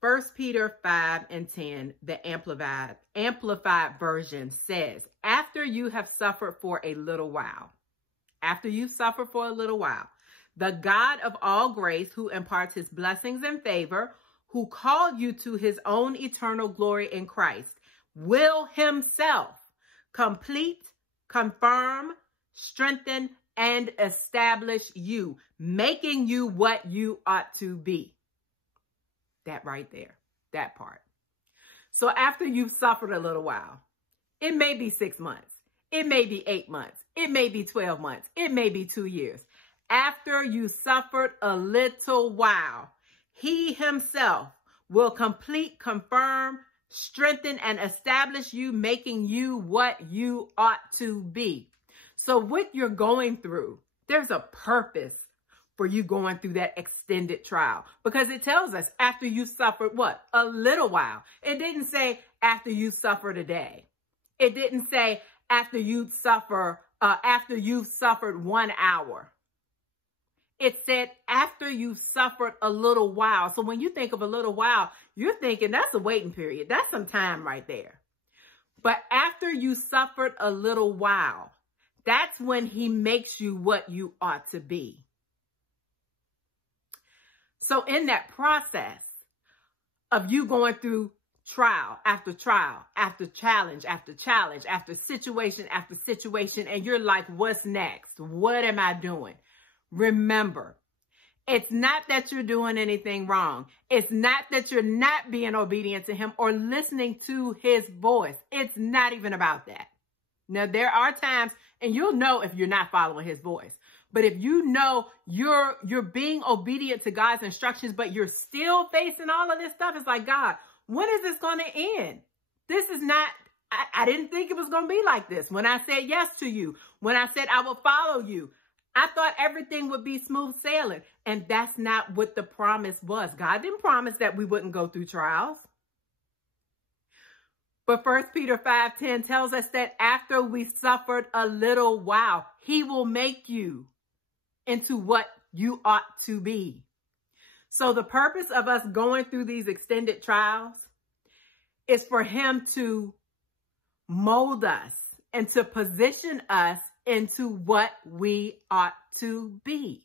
1 Peter 5:10, the amplified version says, after you have suffered for a little while, the God of all grace, who imparts his blessings and favor, who called you to his own eternal glory in Christ, will himself complete, confirm, strengthen, and establish you, making you what you ought to be. That right there, that part. So after you've suffered a little while, it may be 6 months, it may be 8 months, it may be 12 months, it may be 2 years. After you suffered a little while, he himself will complete, confirm, strengthen, and establish you, making you what you ought to be. So what you're going through, there's a purpose for you going through that extended trial, because it tells us after you suffered what? A little while. It didn't say after you suffered a day. It didn't say after you've suffered 1 hour. It said after you suffered a little while. So when you think of a little while, you're thinking that's a waiting period. That's some time right there. But after you suffered a little while, that's when he makes you what you ought to be. So in that process of you going through trial after challenge after challenge, after situation after situation, and you're like, what's next? What am I doing? Remember, it's not that you're doing anything wrong. It's not that you're not being obedient to him or listening to his voice. It's not even about that. Now, there are times, and you'll know if you're not following his voice. But if you know you're being obedient to God's instructions, but you're still facing all of this stuff, it's like, God, when is this going to end? This is not, I didn't think it was going to be like this. When I said yes to you, when I said I will follow you, I thought everything would be smooth sailing. And that's not what the promise was. God didn't promise that we wouldn't go through trials. But 1 Peter 5:10 tells us that after we suffered a little while, he will make you into what you ought to be. So the purpose of us going through these extended trials is for him to mold us and to position us into what we ought to be.